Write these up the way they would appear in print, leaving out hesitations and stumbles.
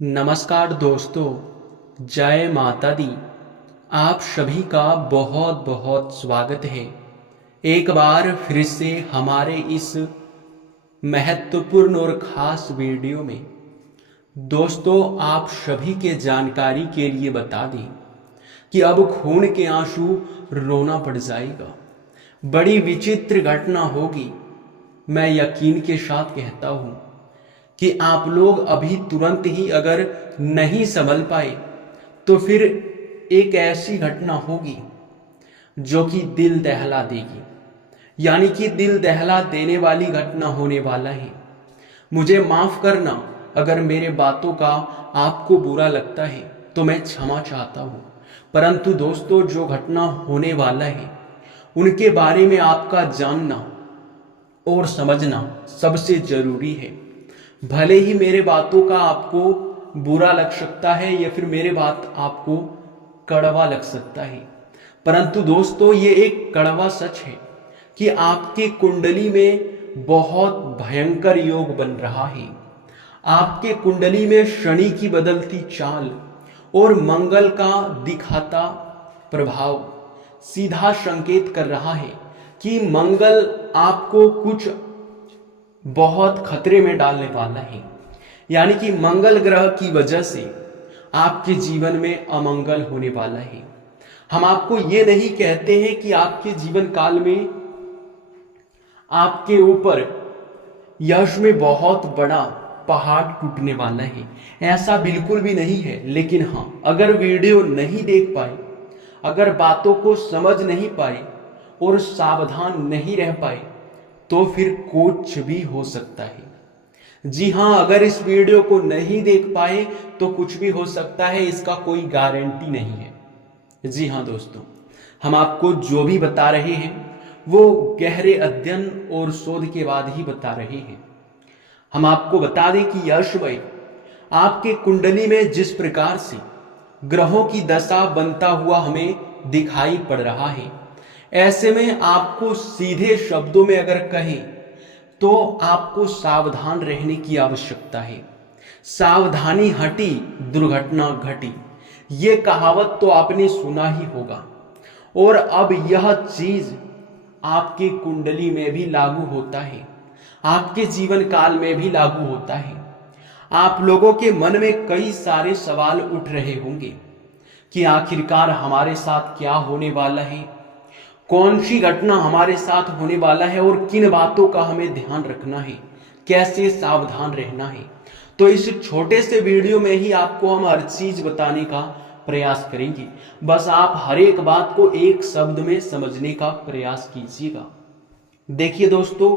नमस्कार दोस्तों, जय माता दी। आप सभी का बहुत बहुत स्वागत है एक बार फिर से हमारे इस महत्वपूर्ण और ख़ास वीडियो में। दोस्तों, आप सभी के जानकारी के लिए बता दें कि अब खून के आंसू रोना पड़ जाएगा। बड़ी विचित्र घटना होगी। मैं यकीन के साथ कहता हूँ कि आप लोग अभी तुरंत ही अगर नहीं संभल पाए तो फिर एक ऐसी घटना होगी जो कि दिल दहला देगी, यानी कि दिल दहला देने वाली घटना होने वाला है। मुझे माफ करना अगर मेरे बातों का आपको बुरा लगता है तो मैं क्षमा चाहता हूँ, परंतु दोस्तों, जो घटना होने वाला है उनके बारे में आपका जानना और समझना सबसे जरूरी है। भले ही मेरे बातों का आपको बुरा लग सकता है या फिर मेरे बात आपको कड़वा लग सकता है, परंतु दोस्तों, ये एक कड़वा सच है कि आपकी कुंडली में बहुत भयंकर योग बन रहा है। आपके कुंडली में शनि की बदलती चाल और मंगल का दिखाता प्रभाव सीधा संकेत कर रहा है कि मंगल आपको कुछ बहुत खतरे में डालने वाला है। यानी कि मंगल ग्रह की वजह से आपके जीवन में अमंगल होने वाला है। हम आपको ये नहीं कहते हैं कि आपके जीवन काल में आपके ऊपर यश में बहुत बड़ा पहाड़ टूटने वाला है, ऐसा बिल्कुल भी नहीं है। लेकिन हाँ, अगर वीडियो नहीं देख पाए, अगर बातों को समझ नहीं पाए और सावधान नहीं रह पाए तो फिर कुछ भी हो सकता है। जी हाँ, अगर इस वीडियो को नहीं देख पाए तो कुछ भी हो सकता है, इसका कोई गारंटी नहीं है। जी हाँ दोस्तों, हम आपको जो भी बता रहे हैं वो गहरे अध्ययन और शोध के बाद ही बता रहे हैं। हम आपको बता दें कि यश भाई, आपके कुंडली में जिस प्रकार से ग्रहों की दशा बनता हुआ हमें दिखाई पड़ रहा है, ऐसे में आपको सीधे शब्दों में अगर कहें तो आपको सावधान रहने की आवश्यकता है। सावधानी हटी दुर्घटना घटी, ये कहावत तो आपने सुना ही होगा। और अब यह चीज आपके कुंडली में भी लागू होता है, आपके जीवन काल में भी लागू होता है। आप लोगों के मन में कई सारे सवाल उठ रहे होंगे कि आखिरकार हमारे साथ क्या होने वाला है, कौन सी घटना हमारे साथ होने वाला है और किन बातों का हमें ध्यान रखना है, कैसे सावधान रहना है। तो इस छोटे से वीडियो में ही आपको हम हर चीज बताने का प्रयास करेंगे। बस आप हर एक बात को एक शब्द में समझने का प्रयास कीजिएगा। देखिए दोस्तों,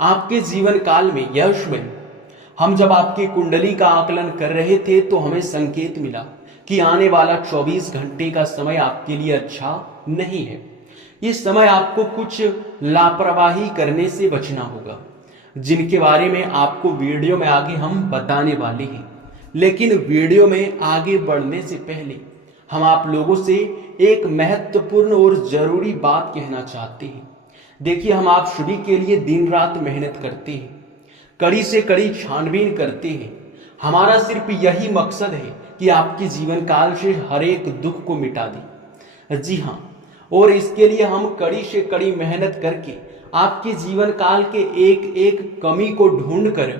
आपके जीवन काल में यश में हम जब आपकी कुंडली का आकलन कर रहे थे तो हमें संकेत मिला कि आने वाला 24 घंटे का समय आपके लिए अच्छा नहीं है। इस समय आपको कुछ लापरवाही करने से बचना होगा, जिनके बारे में आपको वीडियो में आगे हम बताने वाले हैं। लेकिन वीडियो में आगे बढ़ने से पहले हम आप लोगों से एक महत्वपूर्ण और जरूरी बात कहना चाहते हैं। देखिए, हम आप सभी के लिए दिन रात मेहनत करते हैं, कड़ी से कड़ी छानबीन करते हैं। हमारा सिर्फ यही मकसद है कि आपके जीवन काल से हर एक दुख को मिटा दें। जी हाँ, और इसके लिए हम कड़ी से कड़ी मेहनत करके आपके जीवन काल के एक एक कमी को ढूंढकर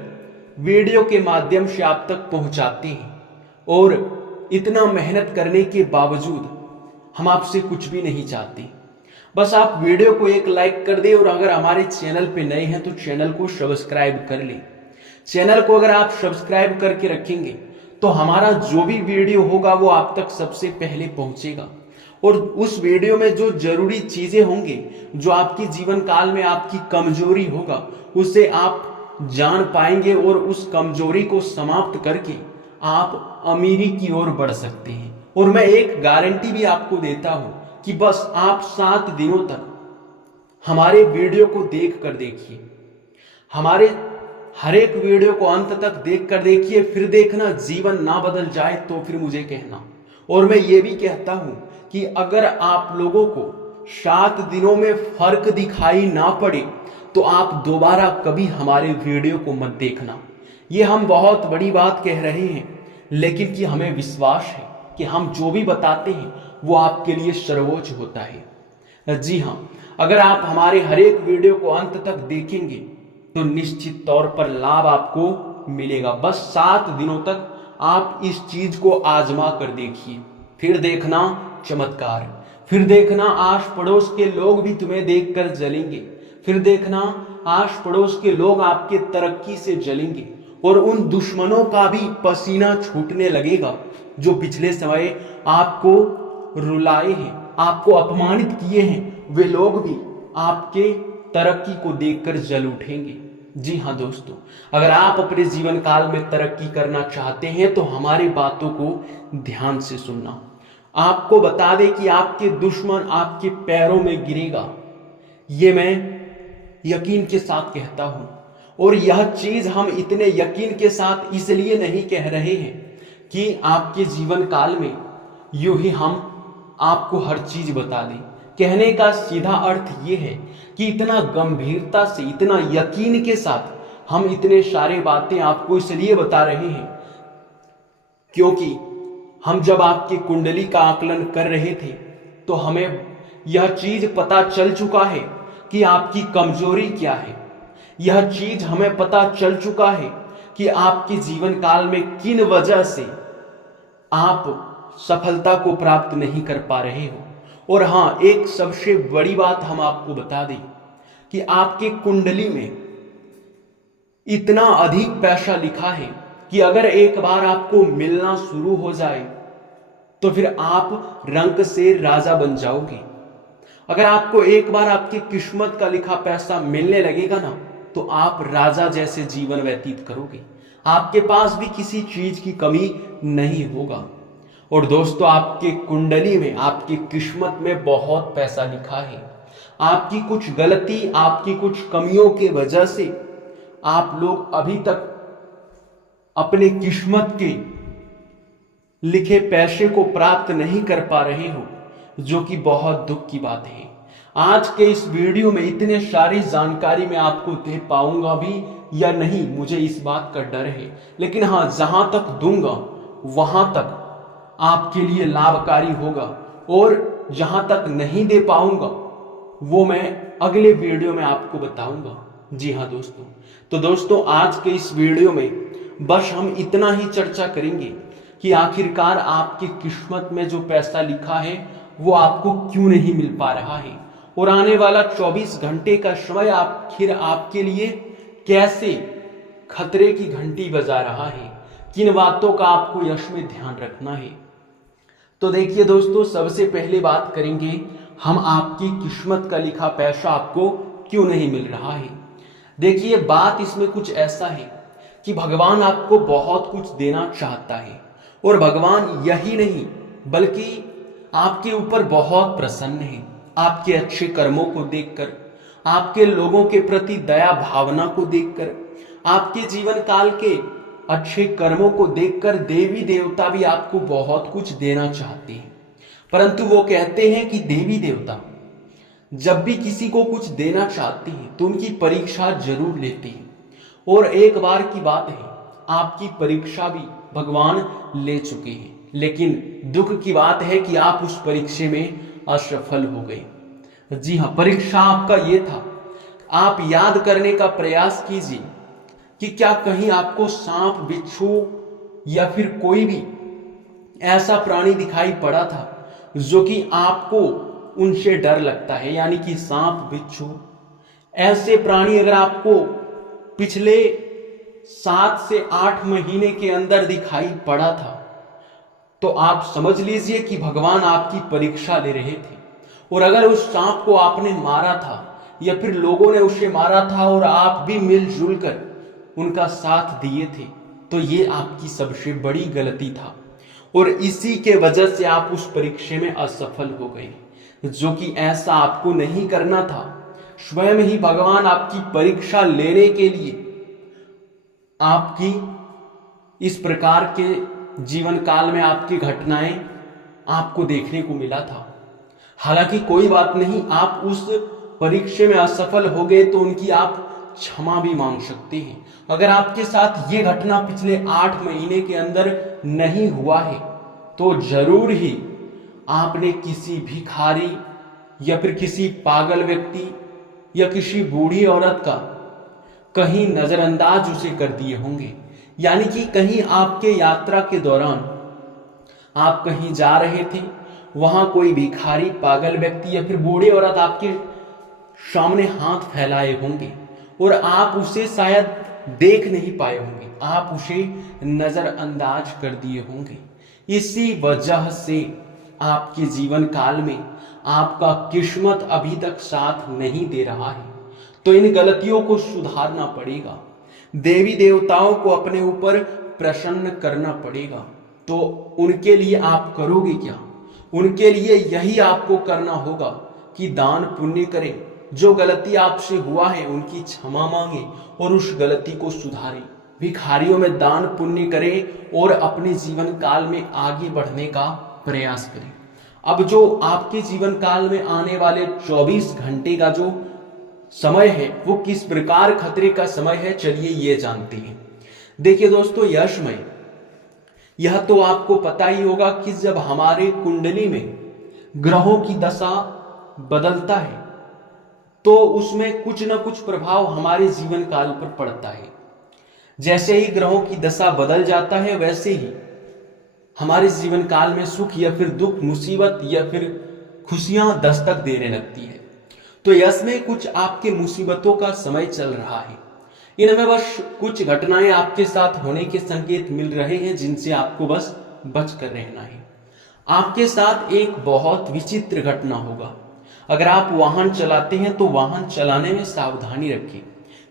वीडियो के माध्यम से आप तक पहुंचाते हैं। और इतना मेहनत करने के बावजूद हम आपसे कुछ भी नहीं चाहते। बस आप वीडियो को एक लाइक कर दें और अगर हमारे चैनल पे नए हैं तो चैनल को सब्सक्राइब कर लें। चैनल को अगर आप सब्सक्राइब करके रखेंगे तो हमारा जो भी वीडियो होगा वो आप तक सबसे पहले पहुंचेगा। और उस वीडियो में जो जरूरी चीजें होंगी, जो आपकी जीवन काल में आपकी कमजोरी होगा, उसे आप जान पाएंगे और उस कमजोरी को समाप्त करके आप अमीरी की ओर बढ़ सकते हैं। और मैं एक गारंटी भी आपको देता हूं कि बस आप 7 दिनों तक हमारे वीडियो को देख कर देखिए, हमारे हर एक वीडियो को अंत तक देख कर देखिए, फिर देखना जीवन ना बदल जाए तो फिर मुझे कहना। और मैं ये भी कहता हूं कि अगर आप लोगों को 7 दिनों में फर्क दिखाई ना पड़े तो आप दोबारा कभी हमारे वीडियो को मत देखना। ये हम बहुत बड़ी बात कह रहे हैं, लेकिन कि हमें विश्वास है कि हम जो भी बताते हैं वो आपके लिए सर्वोच्च होता है। जी हाँ, अगर आप हमारे हर एक वीडियो को अंत तक देखेंगे तो निश्चित तौर पर लाभ आपको मिलेगा। बस 7 दिनों तक आप इस चीज को आजमा कर देखिए, फिर देखना चमत्कार, फिर देखना आस पड़ोस के लोग भी तुम्हें देखकर जलेंगे, फिर देखना आस पड़ोस के लोग आपके तरक्की से जलेंगे और उन दुश्मनों का भी पसीना छूटने लगेगा जो पिछले समय आपको रुलाए हैं, आपको अपमानित किए हैं। वे लोग भी आपके तरक्की को देखकर जल उठेंगे। जी हाँ दोस्तों, अगर आप अपने जीवन काल में तरक्की करना चाहते हैं तो हमारी बातों को ध्यान से सुनना। आपको बता दें कि आपके दुश्मन आपके पैरों में गिरेगा, ये मैं यकीन के साथ कहता हूं। और यह चीज हम इतने यकीन के साथ इसलिए नहीं कह रहे हैं कि आपके जीवन काल में यूं ही हम आपको हर चीज बता दें। कहने का सीधा अर्थ यह है कि इतना गंभीरता से, इतना यकीन के साथ हम इतने सारे बातें आपको इसलिए बता रहे हैं क्योंकि हम जब आपकी कुंडली का आकलन कर रहे थे तो हमें यह चीज पता चल चुका है कि आपकी कमजोरी क्या है। यह चीज हमें पता चल चुका है कि आपके जीवन काल में किन वजह से आप सफलता को प्राप्त नहीं कर पा रहे हो। और हाँ, एक सबसे बड़ी बात हम आपको बता दें कि आपके कुंडली में इतना अधिक पैसा लिखा है कि अगर एक बार आपको मिलना शुरू हो जाए तो फिर आप रंक से राजा बन जाओगे। अगर आपको एक बार आपकी किस्मत का लिखा पैसा मिलने लगेगा ना तो आप राजा जैसे जीवन व्यतीत करोगे, आपके पास भी किसी चीज की कमी नहीं होगा। और दोस्तों, आपके कुंडली में, आपकी किस्मत में बहुत पैसा लिखा है। आपकी कुछ गलती, आपकी कुछ कमियों के वजह से आप लोग अभी तक अपने किस्मत के लिखे पैसे को प्राप्त नहीं कर पा रहे हो, जो कि बहुत दुख की बात है। आज के इस वीडियो में इतने सारी जानकारी मैं आपको दे पाऊंगा भी या नहीं, मुझे इस बात का डर है। लेकिन हाँ, जहां तक दूंगा वहां तक आपके लिए लाभकारी होगा और जहां तक नहीं दे पाऊंगा वो मैं अगले वीडियो में आपको बताऊंगा। जी हाँ दोस्तों, तो दोस्तों आज के इस वीडियो में बस हम इतना ही चर्चा करेंगे कि आखिरकार आपकी किस्मत में जो पैसा लिखा है वो आपको क्यों नहीं मिल पा रहा है और आने वाला 24 घंटे का समय आखिर आपके लिए कैसे खतरे की घंटी बजा रहा है, किन बातों का आपको यश में ध्यान रखना है। तो देखिए दोस्तों, सबसे पहले बात करेंगे हम आपकी किस्मत का लिखा पैसा आपको क्यों नहीं मिल रहा है। देखिए, बात इसमें कुछ ऐसा है कि भगवान आपको बहुत कुछ देना चाहता है और भगवान यही नहीं बल्कि आपके ऊपर बहुत प्रसन्न है। आपके अच्छे कर्मों को देखकर, आपके लोगों के प्रति दया भावना को देखकर, आपके जीवन काल के अच्छे कर्मों को देखकर देवी देवता भी आपको बहुत कुछ देना चाहते हैं। परंतु वो कहते हैं कि देवी देवता जब भी किसी को कुछ देना चाहते हैं तो उनकी परीक्षा जरूर लेते हैं। और एक बार की बात है, आपकी परीक्षा भी भगवान ले चुके हैं, लेकिन दुख की बात है कि आप उस परीक्षा में असफल हो गए। जी हाँ, परीक्षा आपका ये था। आप याद करने का प्रयास कीजिए कि क्या कहीं आपको सांप, बिच्छू या फिर कोई भी ऐसा प्राणी दिखाई पड़ा था जो कि आपको उनसे डर लगता है, यानी कि सांप, बिच्छू ऐसे प्राणी अगर आपको पिछले 7 से 8 महीने के अंदर दिखाई पड़ा था तो आप समझ लीजिए कि भगवान आपकी परीक्षा ले रहे थे। और अगर उस सांप को आपने मारा था या फिर लोगों ने उसे मारा था और आप भी मिलजुल कर उनका साथ दिए थे तो ये आपकी सबसे बड़ी गलती था और इसी के वजह से आप उस परीक्षा में असफल हो गए, जो कि ऐसा आपको नहीं करना था। स्वयं ही भगवान आपकी परीक्षा लेने के लिए आपकी इस प्रकार के जीवन काल में आपकी घटनाएं आपको देखने को मिला था। हालांकि कोई बात नहीं, आप उस परीक्षा में असफल हो गए तो उनकी आप क्षमा भी मांग सकते हैं। अगर आपके साथ ये घटना पिछले 8 महीने के अंदर नहीं हुआ है तो जरूर ही आपने किसी भिखारी या फिर किसी पागल व्यक्ति या किसी बूढ़ी औरत का कहीं नजरअंदाज उसे कर दिए होंगे। यानी कि कहीं आपके यात्रा के दौरान आप कहीं जा रहे थे, वहां कोई भिखारी, पागल व्यक्ति या फिर बूढ़ी औरत आपके सामने हाथ फैलाए होंगे और आप उसे शायद देख नहीं पाए होंगे, आप उसे नजरअंदाज कर दिए होंगे। इसी वजह से आपके जीवन काल में आपका किस्मत अभी तक साथ नहीं दे रहा है। तो इन गलतियों को सुधारना पड़ेगा, देवी देवताओं को अपने ऊपर प्रसन्न करना पड़ेगा। तो उनके लिए आप करोगे क्या? उनके लिए यही आपको करना होगा कि दान पुण्य करें, जो गलती आपसे हुआ है उनकी क्षमा मांगे और उस गलती को सुधारें, भिखारियों में दान पुण्य करें और अपने जीवन काल में आगे बढ़ने का प्रयास करें। अब जो आपके जीवन काल में आने वाले 24 घंटे का जो समय है वो किस प्रकार खतरे का समय है, चलिए ये जानते हैं। देखिए दोस्तों, यह समय यह तो आपको पता ही होगा कि जब हमारे कुंडली में ग्रहों की दशा बदलता है तो उसमें कुछ न कुछ प्रभाव हमारे जीवन काल पर पड़ता है। जैसे ही ग्रहों की दशा बदल जाता है वैसे ही हमारे जीवन काल में सुख या फिर दुख, मुसीबत या फिर खुशियां दस्तक देने लगती है। तो इसमें कुछ आपके मुसीबतों का समय चल रहा है। इनमें बस कुछ घटनाएं आपके साथ होने के संकेत मिल रहे हैं जिनसे आपको बस बच कर रहना है। आपके साथ एक बहुत विचित्र घटना होगा। अगर आप वाहन चलाते हैं तो वाहन चलाने में सावधानी रखें,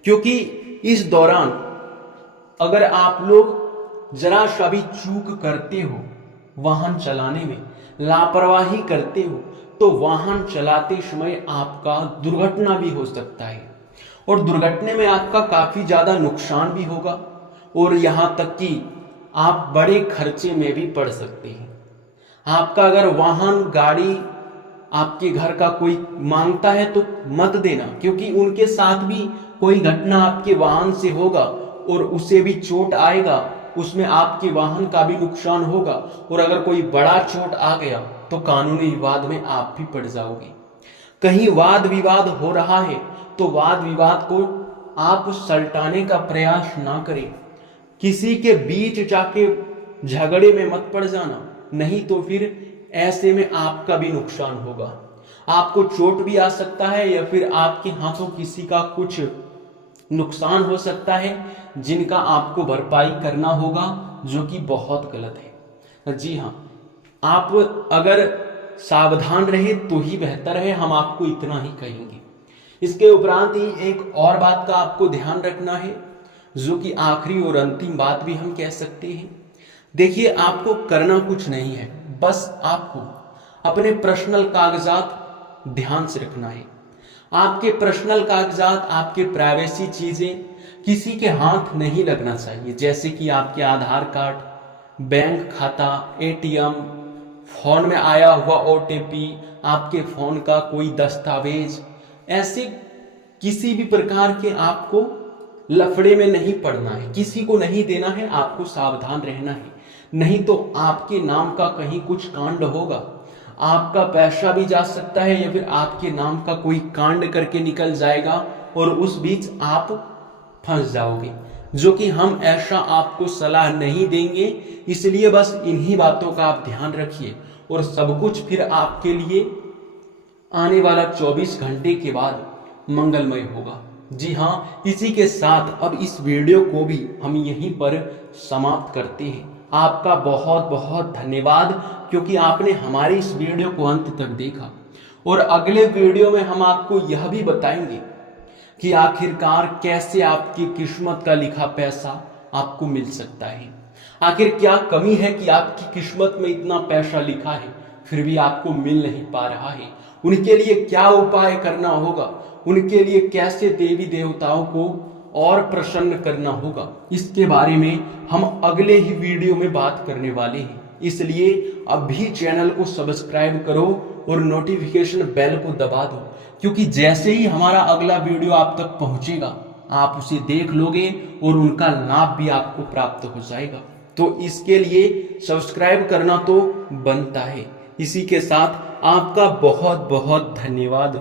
क्योंकि इस दौरान अगर आप लोग जरा सा भी चूक करते हो, वाहन चलाने में लापरवाही करते हो, तो वाहन चलाते समय आपका दुर्घटना भी हो सकता है और दुर्घटना में आपका काफी ज्यादा नुकसान भी होगा और यहां तक कि आप बड़े खर्चे में भी पड़ सकते हैं। आपका अगर वाहन, गाड़ी आपके घर का कोई मांगता है तो मत देना, क्योंकि उनके साथ भी कोई घटना आपके वाहन से होगा और उसे भी चोट आएगा, उसमें आपके वाहन का भी नुकसान होगा और अगर कोई बड़ा चोट आ गया तो कानूनी विवाद में आप भी पड़ जाओगे। कहीं वाद विवाद हो रहा है तो वाद विवाद को आप सलटाने का प्रयास ना करें, किसी के बीच जाके झगड़े में मत पड़ जाना, नहीं तो फिर ऐसे में आपका भी नुकसान होगा, आपको चोट भी आ सकता है या फिर आपके हाथों किसी का कुछ नुकसान हो सकता है जिनका आपको भरपाई करना होगा, जो कि बहुत गलत है। जी हाँ, आप अगर सावधान रहे तो ही बेहतर है, हम आपको इतना ही कहेंगे। इसके उपरांत ही एक और बात का आपको ध्यान रखना है, जो कि आखिरी और अंतिम बात भी हम कह सकते हैं। देखिए, आपको करना कुछ नहीं है, बस आपको अपने पर्सनल कागजात ध्यान से रखना है। आपके पर्सनल कागजात, आपके प्राइवेसी चीजें किसी के हाथ नहीं लगना चाहिए, जैसे कि आपके आधार कार्ड, बैंक खाता, एटीएम, फोन में आया हुआ ओटीपी, आपके फोन का कोई दस्तावेज, ऐसे किसी भी प्रकार के आपको लफड़े में नहीं पड़ना है, किसी को नहीं देना है, आपको सावधान रहना है, नहीं तो आपके नाम का कहीं कुछ कांड होगा, आपका पैसा भी जा सकता है या फिर आपके नाम का कोई कांड करके निकल जाएगा और उस बीच आप फंस जाओगे, जो कि हम ऐसा आपको सलाह नहीं देंगे। इसलिए बस इन्हीं बातों का आप ध्यान रखिए और सब कुछ फिर आपके लिए आने वाला 24 घंटे के बाद मंगलमय होगा। जी हाँ, इसी के साथ अब इस वीडियो को भी हम यहीं पर समाप्त करते हैं। आपका बहुत बहुत धन्यवाद, क्योंकि आपने हमारी इस वीडियो को अंत तक देखा और अगले वीडियो में हम आपको यह भी बताएंगे कि आखिरकार कैसे आपकी किस्मत का लिखा पैसा आपको मिल सकता है। आखिर क्या कमी है कि आपकी किस्मत में इतना पैसा लिखा है फिर भी आपको मिल नहीं पा रहा है। उनके लिए क्या उपाय करना होगा, उनके लिए कैसे देवी देवताओं को और प्रसन्न करना होगा, इसके बारे में हम अगले ही वीडियो में बात करने वाले हैं। इसलिए अभी चैनल को सब्सक्राइब करो और नोटिफिकेशन बेल को दबा दो, क्योंकि जैसे ही हमारा अगला वीडियो आप तक पहुंचेगा आप उसे देख लोगे और उनका लाभ भी आपको प्राप्त हो जाएगा। तो इसके लिए सब्सक्राइब करना तो बनता है। इसी के साथ आपका बहुत बहुत धन्यवाद।